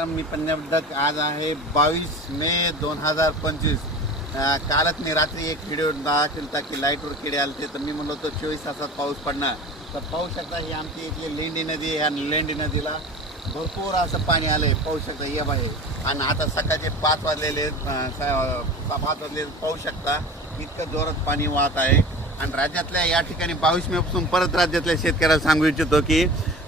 नमस्कार मी पंजाब आज आहे बावीस मे दोन हजार पंचवीस. कालच मी रात्री एक व्हिडिओ दाखवला होता की लाईटवर किडे आले तर मी म्हणलो होतो चोवीस तासात पाऊस पडणार. तर पाहू शकता ही आमची इथली लेंडी नदी आहे आणि लेंडी नदीला भरपूर असं पाणी आलं आहे पाहू शकता ये बाहेर आणि आता सकाळचे पाच वाजलेले पाच वाजले पाहू शकता. इतकं जोरात पाणी वाहत आहे. आणि राज्यातल्या या ठिकाणी बावीस मेपासून परत राज्यातल्या शेतकऱ्याला सांगू इच्छितो की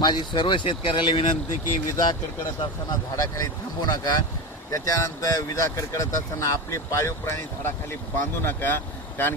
माझी सर्व शेतकऱ्याला विनंती की विजा कडकडत असताना झाडाखाली थांबू नका. त्याच्यानंतर विजा कडकडत असताना आपले पाळीव प्राणी झाडाखाली बांधू नका. कारण